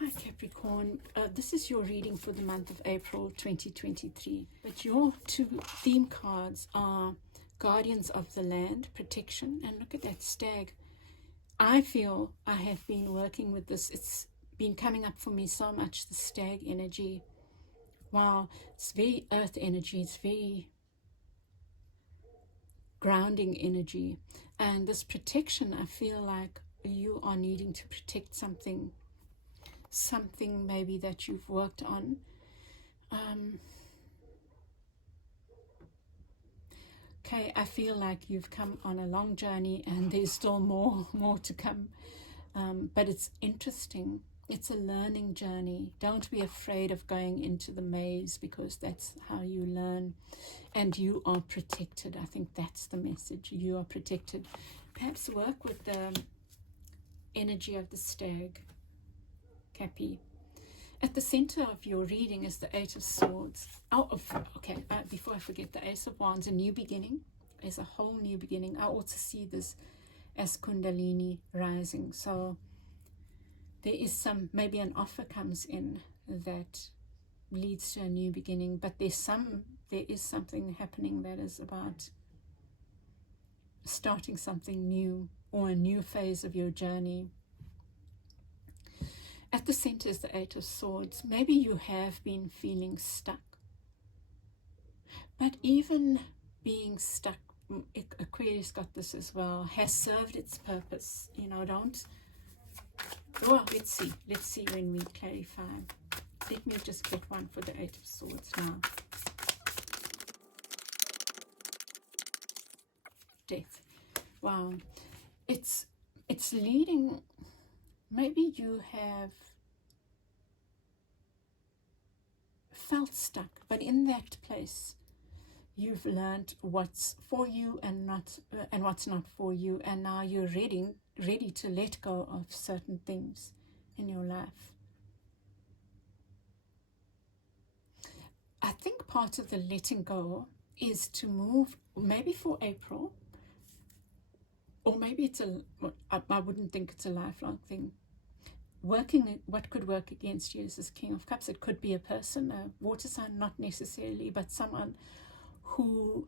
Hi Capricorn, this is your reading for the month of April 2023. But your two theme cards are Guardians of the Land, Protection, and look at that stag. I feel I have been working with this. It's been coming up for me so much, the stag energy. Wow, it's very earth energy, it's very grounding energy. And this protection, I feel like you are needing to protect something maybe that you've worked on. Okay, I feel like you've come on a long journey and there's still more to come. But it's interesting. It's a learning journey. Don't be afraid of going into the maze, because that's how you learn. And you are protected. I think that's the message. You are protected. Perhaps work with the energy of the stag, Capi. At the center of your reading is the Eight of Swords. Okay, before I forget, the Ace of Wands, a new beginning. There's a whole new beginning. I also see this as Kundalini rising. So there is maybe an offer comes in that leads to a new beginning, but there is something happening that is about starting something new or a new phase of your journey. At the center is the Eight of Swords. Maybe you have been feeling stuck. But even being stuck, Aquarius got this as well, has served its purpose. Let's see when we clarify. Let me just get one for the Eight of Swords now. Death. Wow. It's leading. Maybe you have felt stuck, but in that place you've learned what's for you and what's not for you, and now you're ready to let go of certain things in your life. I think part of the letting go is to move, maybe for April, or maybe I wouldn't think it's a lifelong thing. What could work against you is this King of Cups. It could be a person, a water sign, not necessarily, but someone who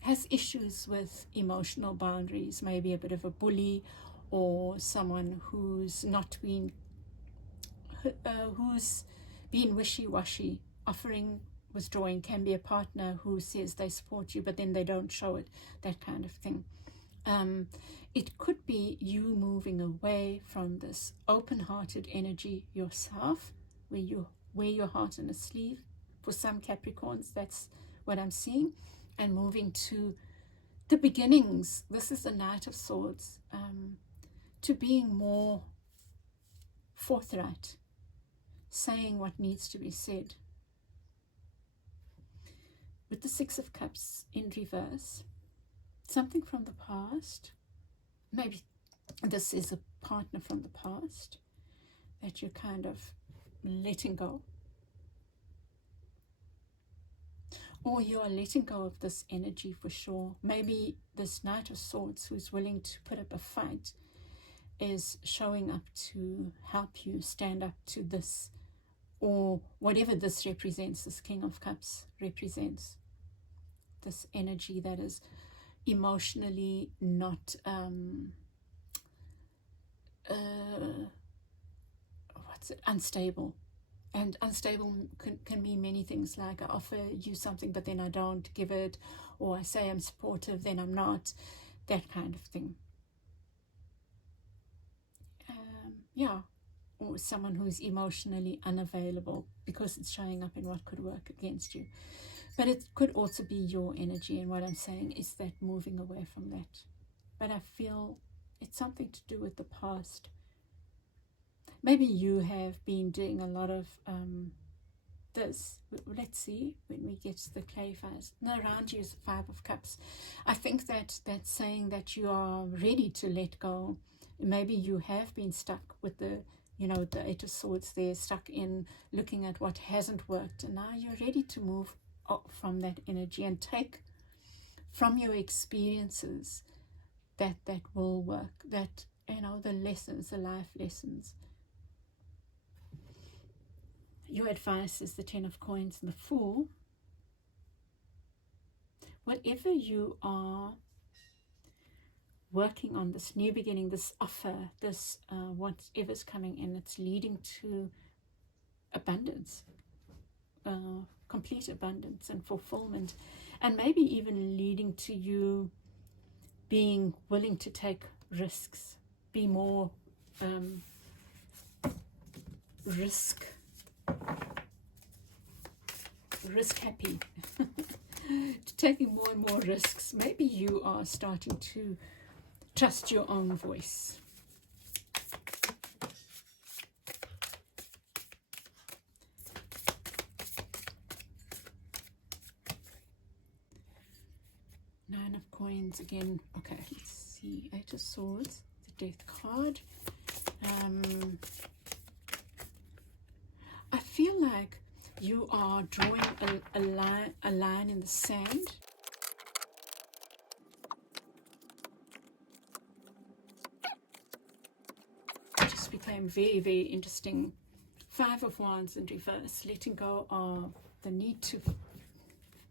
has issues with emotional boundaries, maybe a bit of a bully, or someone who's been wishy-washy, offering, withdrawing. Can be a partner who says they support you, but then they don't show it, that kind of thing. It could be you moving away from this open-hearted energy yourself, where you wear your heart on a sleeve. For some Capricorns, that's what I'm seeing, and moving to the beginnings. This is the Knight of Swords, to being more forthright, saying what needs to be said. With the Six of Cups in reverse, something from the past, maybe this is a partner from the past that you're kind of letting go, or you are letting go of this energy for sure. Maybe this Knight of Swords, who's willing to put up a fight, is showing up to help you stand up to this, or whatever this represents. This King of Cups represents this energy that is emotionally not unstable. And unstable can mean many things, like I offer you something but then I don't give it, or I say I'm supportive then I'm not, that kind of thing. Or someone who's emotionally unavailable, because it's showing up in what could work against you. But it could also be your energy, and what I'm saying is that moving away from that. But I feel it's something to do with the past. Maybe you have been doing a lot of this. Let's see when we get to the clarifiers. No, around you is the Five of Cups. I think that's saying that you are ready to let go. Maybe you have been stuck with the Eight of Swords there, stuck in looking at what hasn't worked, and now you're ready to move from that energy and take from your experiences that will work, that the lessons, the life lessons. your advice is the Ten of Coins and the Fool. Whatever you are working on, this new beginning, this offer, this whatever's coming in, it's leading to abundance, complete abundance and fulfillment, and maybe even leading to you being willing to take risks, be more risk happy, taking more and more risks. Maybe you are starting to trust your own voice. Nine of Coins again. Okay, let's see. Eight of Swords, the Death card. I feel like you are drawing a line in the sand. It just became very, very interesting. Five of Wands in reverse, letting go of the need to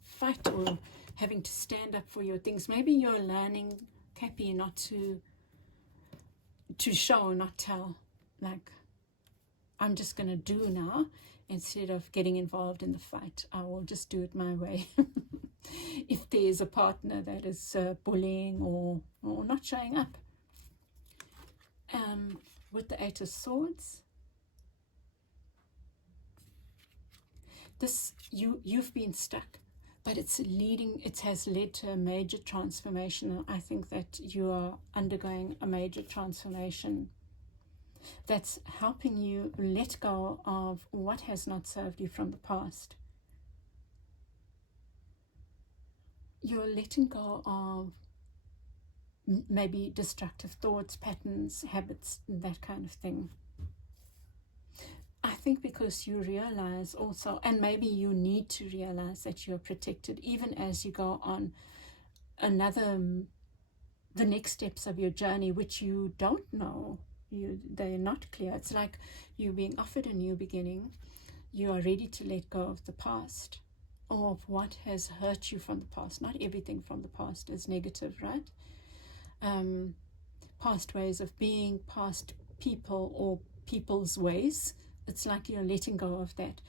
fight or having to stand up for your things. Maybe you're learning, Capi, not to show, not tell. Like, I'm just going to do now. Instead of getting involved in the fight, I will just do it my way. If there's a partner that is bullying or not showing up. With the Eight of Swords, this you've been stuck, but it has led to a major transformation. I think that you are undergoing a major transformation that's helping you let go of what has not served you from the past. You're letting go of maybe destructive thoughts, patterns, habits, that kind of thing. I think because you realize also, and maybe you need to realize that you're protected even as you go on the next steps of your journey, which you don't know. They're not clear. It's like you being offered a new beginning. You are ready to let go of the past, of what has hurt you from the past. Not everything from the past is negative, right? Past ways of being, past people or people's ways. It's like you're letting go of that.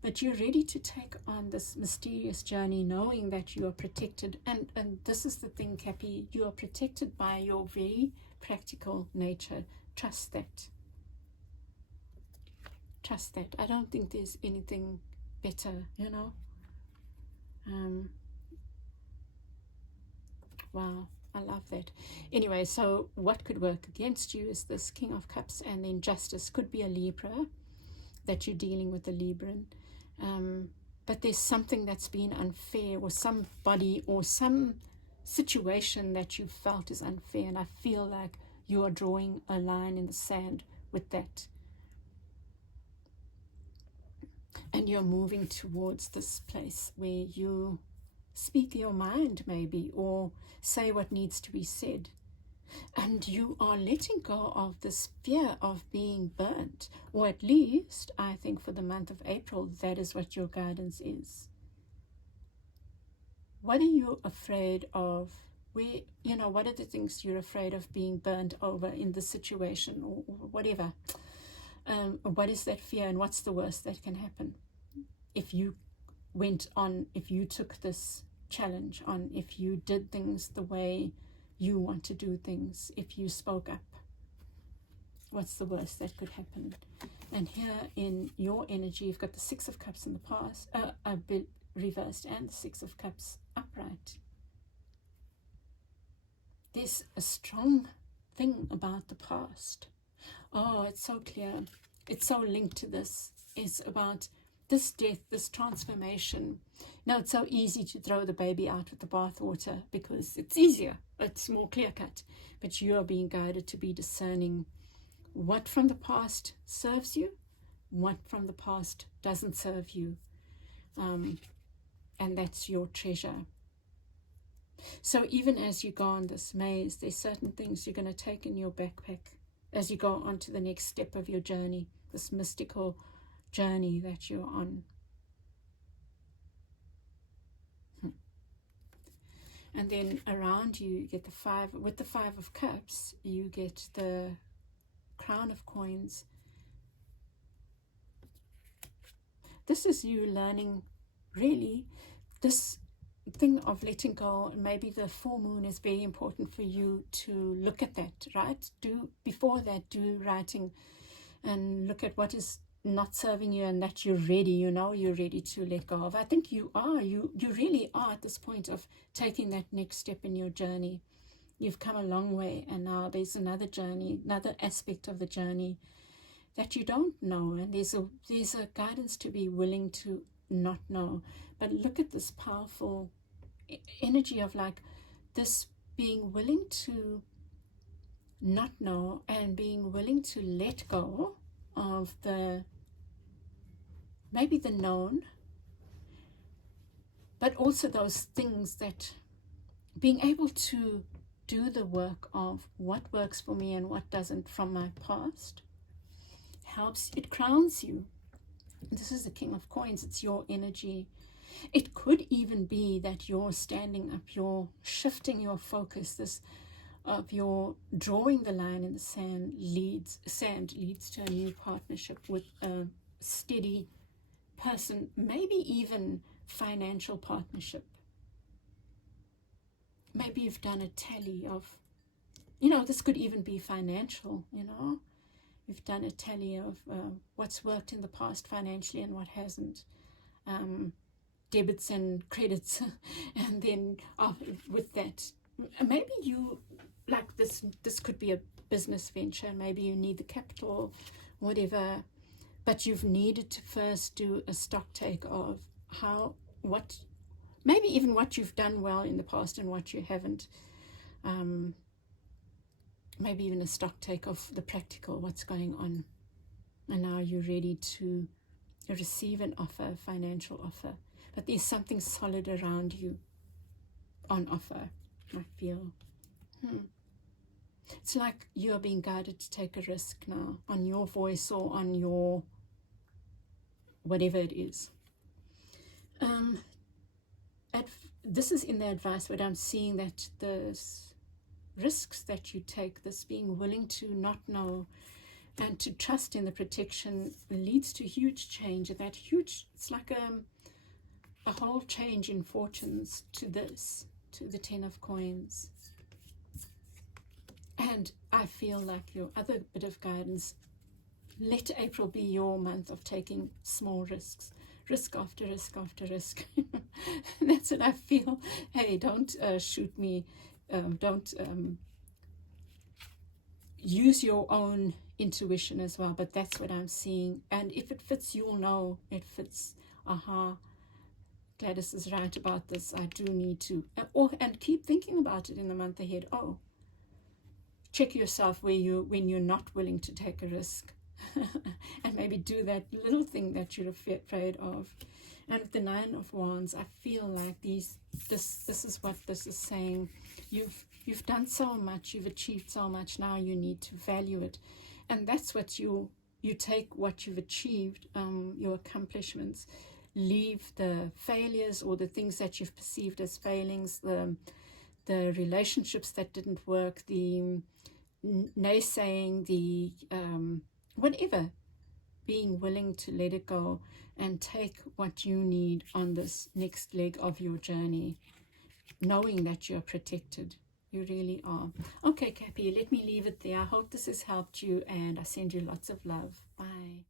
But you're ready to take on this mysterious journey, knowing that you are protected. And this is the thing, Capi, you are protected by your very practical nature. Trust that. Trust that. I don't think there's anything better, you know. Wow, I love that. Anyway, so what could work against you is this King of Cups, and then Justice. Could be a Libra, that you're dealing with a Libran. But there's something that's been unfair, or somebody or some situation that you felt is unfair, and I feel like you are drawing a line in the sand with that. And you're moving towards this place where you speak your mind, maybe, or say what needs to be said. And you are letting go of this fear of being burnt, or at least, I think for the month of April, that is what your guidance is. What are you afraid of? What are the things you're afraid of being burnt over in this situation, or whatever? What is that fear, and what's the worst that can happen if you took this challenge on, if you did things the way you want to do things, if you spoke up? What's the worst that could happen? And here in your energy, you've got the Six of Cups in the past, a bit reversed, and the Six of Cups upright. There's a strong thing about the past. Oh, it's so clear. It's so linked to this. It's about this death, this transformation. Now, it's so easy to throw the baby out with the bathwater because it's easier. It's more clear-cut. But you are being guided to be discerning what from the past serves you, what from the past doesn't serve you. And that's your treasure. So even as you go on this maze, there's certain things you're going to take in your backpack as you go on to the next step of your journey, this mystical journey that you're on. And then around you, you get the five, with the 5 of Cups, you get the Crown of Coins. This is you learning, really, this thing of letting go. And maybe the full moon is very important for you to look at that, right? Before that, do writing and look at what is not serving you, and that you're ready, you're ready to let go of. I think you really are at this point of taking that next step in your journey. You've come a long way, and now there's another journey, another aspect of the journey that you don't know, and there's a guidance to be willing to not know. But look at this powerful energy of like this, being willing to not know and being willing to let go of maybe the known, but also those things that, being able to do the work of what works for me and what doesn't from my past helps. It crowns you. This is the King of Coins. It's your energy. It could even be that you're standing up, you're shifting your focus, your drawing the line in the sand leads to a new partnership with a steady person, maybe even financial partnership. Maybe you've done a tally of, this could even be financial, You've done a tally of what's worked in the past financially and what hasn't. Debits and credits. And then with that, maybe you, like this could be a business venture. Maybe you need the capital, whatever. But you've needed to first do a stock take of maybe even what you've done well in the past and what you haven't. Maybe even a stock take of the practical, what's going on. And now you're ready to receive an offer, a financial offer. But there's something solid around you on offer, I feel. It's like you're being guided to take a risk now on your voice or on your whatever it is. This is in the advice, but I'm seeing that the risks that you take, this being willing to not know and to trust in the protection, leads to huge change. And it's like a whole change in fortunes to the 10 of Coins. And I feel like your other bit of guidance, let April be your month of taking small risks, risk after risk after risk. That's what I feel. Hey, don't shoot me. Don't use your own intuition as well. But that's what I'm seeing. And if it fits, you'll know it fits. Gladys is right about this. I do need to. And keep thinking about it in the month ahead. Check yourself when you're not willing to take a risk. And maybe do that little thing that you're afraid of. And with the 9 of Wands, I feel like this is what this is saying. You've done so much, you've achieved so much, now you need to value it. And that's what you take what you've achieved, your accomplishments, leave the failures or the things that you've perceived as failings, the relationships that didn't work, the naysaying, the whatever, being willing to let it go and take what you need on this next leg of your journey, knowing that you're protected. You really are. Okay, Capi, let me leave it there. I hope this has helped you, and I send you lots of love. Bye.